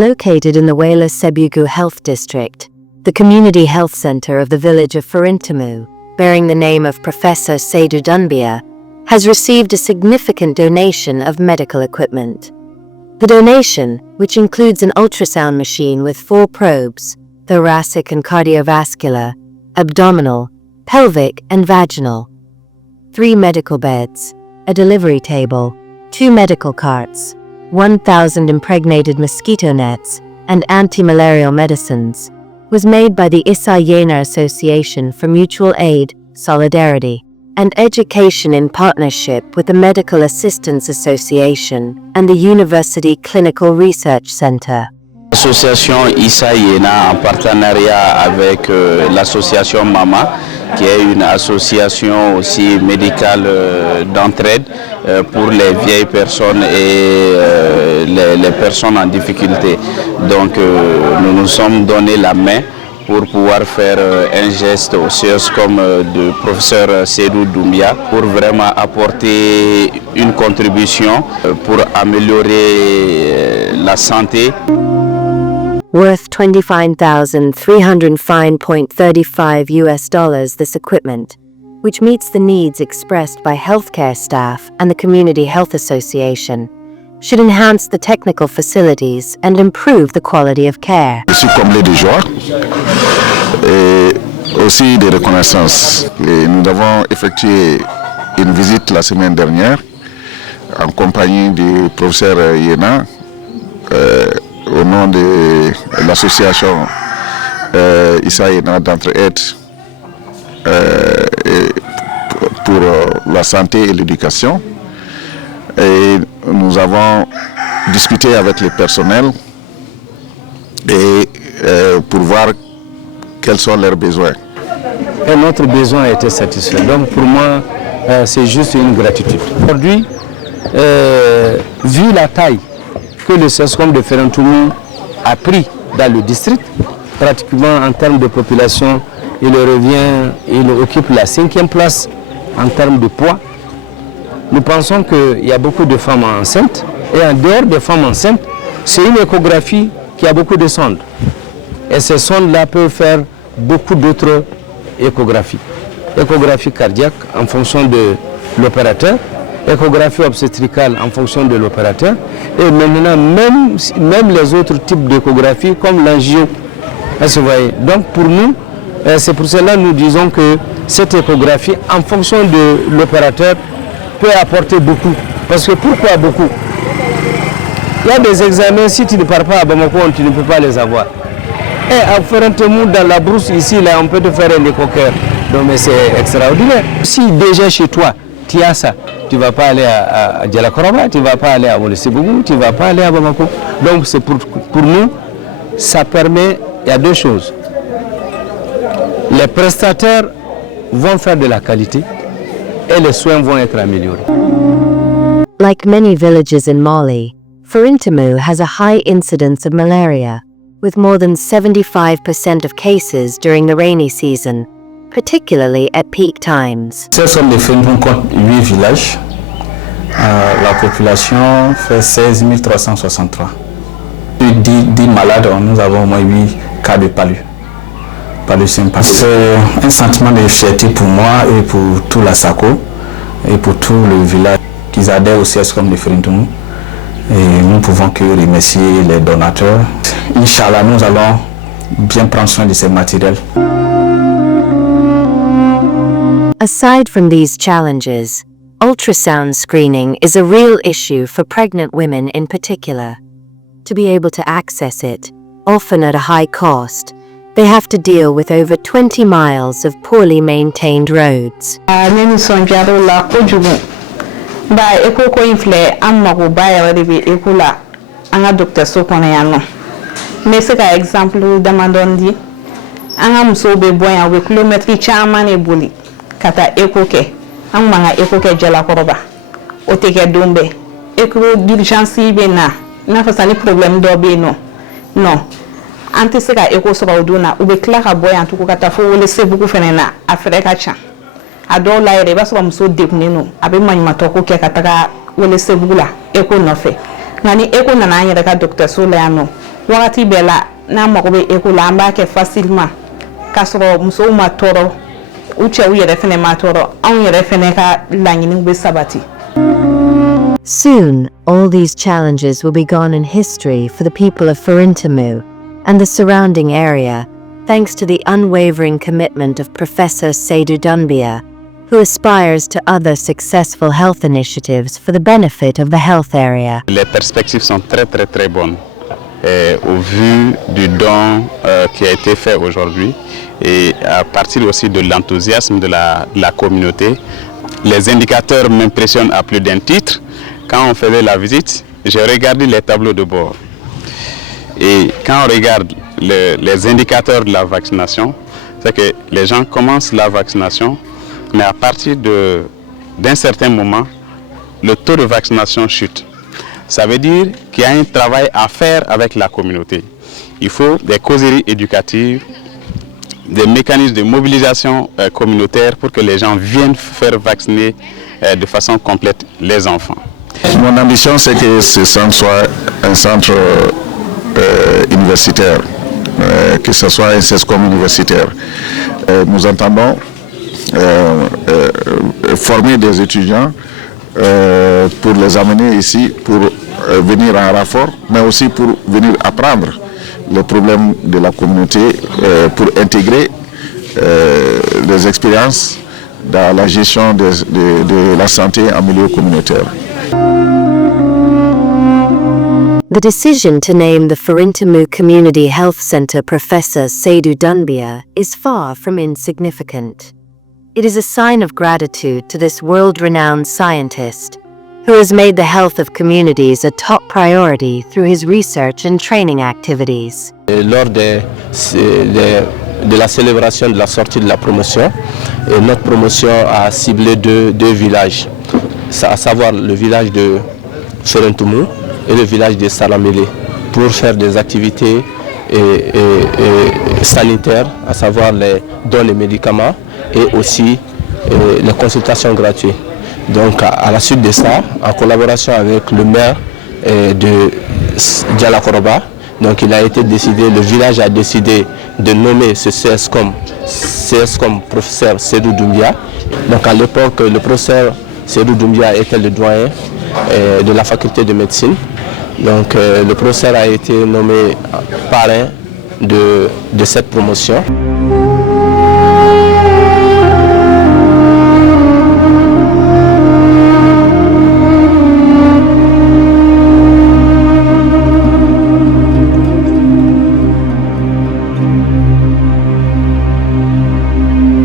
Located in the Wela Sebugu Health District, the community health center of the village of Farintamu, bearing the name of Professor Seydou Dunbia, has received a significant donation of medical equipment. The donation, which includes an ultrasound machine with 4 probes, thoracic and cardiovascular, abdominal, pelvic and vaginal, 3 medical beds, a delivery table, 2 medical carts, 1,000 impregnated mosquito nets, and anti-malarial medicines, was made by the Issa Yena Association for Mutual Aid, Solidarity, and Education in partnership with the Medical Assistance Association and the University Clinical Research Center. L'association Issa Yena en partenariat avec l'association MAMA, qui est une association aussi médicale d'entraide pour les vieilles personnes et les personnes en difficulté. Donc nous nous sommes donné la main pour pouvoir faire un geste osseuse comme de professeur Seydou Doumbia pour vraiment apporter une contribution pour améliorer la santé. Worth $25,305.35 this equipment, which meets the needs expressed by healthcare staff and the Community Health Association, should enhance the technical facilities and improve the quality of care. Je suis comblé de joie et aussi de reconnaissance. Et nous avons effectué une visite la semaine dernière en compagnie du professeur Yena au nom de l'association Issa Yena d'entraide pour la santé et l'éducation. Et nous avons discuté avec le personnel et pour voir quels sont leurs besoins. Et notre besoin a été satisfait. Donc pour moi, c'est juste une gratitude. Aujourd'hui, vu la taille que le CESCOM de Farintamu a pris dans le district, pratiquement en termes de population, il occupe la 5e place en termes de poids. Nous pensons qu'il y a beaucoup de femmes enceintes, et en dehors des femmes enceintes, c'est une échographie qui a beaucoup de sondes. Et ces sondes-là peuvent faire beaucoup d'autres échographies. Échographie cardiaque en fonction de l'opérateur, échographie obstétricale en fonction de l'opérateur, et maintenant même les autres types d'échographie comme l'angio. Donc pour nous, c'est pour cela que nous disons que cette échographie en fonction de l'opérateur peut apporter beaucoup. Parce que pourquoi beaucoup? Il y a des examens, si tu ne pars pas à Bamako, tu ne peux pas les avoir. Et à Farintamu, dans la brousse ici, là, on peut te faire un écho-cœur. Donc c'est extraordinaire. Si déjà chez toi, tu as ça, tu ne vas pas aller à Djalakoroba, tu ne vas pas aller à Wole-Sebugu, tu ne vas pas aller à Bamako. Donc c'est pour nous, ça permet, il y a 2 choses. Les prestataires vont faire de la qualité et les soins vont être améliorés. Like many villages in Mali, Farintamu has a high incidence of malaria, with more than 75% of cases during the rainy season, particularly at peak times. Ce sont des Farintamu compte 8 villages. La population fait 16 363. Sur 10 malades, nous avons au moins 8 cas de palu. C'est un sentiment de fierté pour moi et pour tout la SACO et pour tout le village qui adhèrent au CESCOM de Farintamu. Et nous ne pouvons que remercier les donateurs. Inch'Allah, nous allons bien prendre soin de ces matériels. Aside from these challenges, ultrasound screening is a real issue for pregnant women in particular. To be able to access it, often at a high cost, they have to deal with over 20 miles of poorly maintained roads. Ba eko ko infle amma ko baya wadi be ekola anga docteur so kono yanno mais c'est ka exemple damandondi anga muso be boya we kilometre chama ne boli kata eko ke anga nga eko ke jala koroba o te ke dombe eko d'urgence be na fa sali problème do be non ante se ka eko so ba oduna ube klaka boya antuko kata fo wole se buku fenena afrika cha ado la yere ba so ba muso dekneno abe manyuma toko ke kataka wole sebugula eko nofe ngani eko na nanya daga docteur so la no wagati bɛɛ la n'a mago bɛ écho la an b'a kɛ facilement k'a sɔrɔ musow ma tɔɔrɔ u cɛw yɛrɛ fɛnɛ ma tɔɔrɔ anw yɛrɛ fɛnɛ ka laɲiniw bɛ sabati. Soon, all these challenges will be gone in history for the people of Farintamu and the surrounding area, thanks to the unwavering commitment of Professor Seydou Doumbia, who aspires to other successful health initiatives for the benefit of the health area. Les perspectives sont très bonnes au vu du don qui a été fait aujourd'hui et à partir aussi de l'enthousiasme de la communauté. Les indicateurs m'impressionnent à plus d'un titre. Quand on faisait la visite, j'ai regardé les tableaux de bord. Et quand on regarde les indicateurs de la vaccination, c'est que les gens commencent la vaccination, mais à partir d'un certain moment, le taux de vaccination chute. Ça veut dire qu'il y a un travail à faire avec la communauté. Il faut des causeries éducatives, des mécanismes de mobilisation communautaire pour que les gens viennent faire vacciner de façon complète les enfants. Mon ambition, c'est que ce centre soit un centre universitaire, que ce soit un CESCOM universitaire. Nous entendons former des étudiants pour les amener ici, pour venir en renfort, mais aussi pour venir apprendre les problèmes de la communauté, pour intégrer des expériences dans la gestion de la santé en milieu communautaire. The decision to name the Farintamu Community Health Center Professor Seydou Doumbia is far from insignificant. It is a sign of gratitude to this world-renowned scientist, who has made the health of communities a top priority through his research and training activities. Lors de la célébration de la sortie de la promotion, notre promotion a ciblé deux villages, à savoir le village de Farintamu et le village de Salamélé, pour faire des activités sanitaires, à savoir les dons de médicaments et aussi les consultations gratuites. Donc à la suite de ça, en collaboration avec le maire de Dialakoroba, donc il a été décidé, le village a décidé de nommer ce CESCOM professeur Seydou Doumbia. Donc à l'époque, le professeur Seydou Doumbia était le doyen de la faculté de médecine. Donc le professeur a été nommé parrain de cette promotion.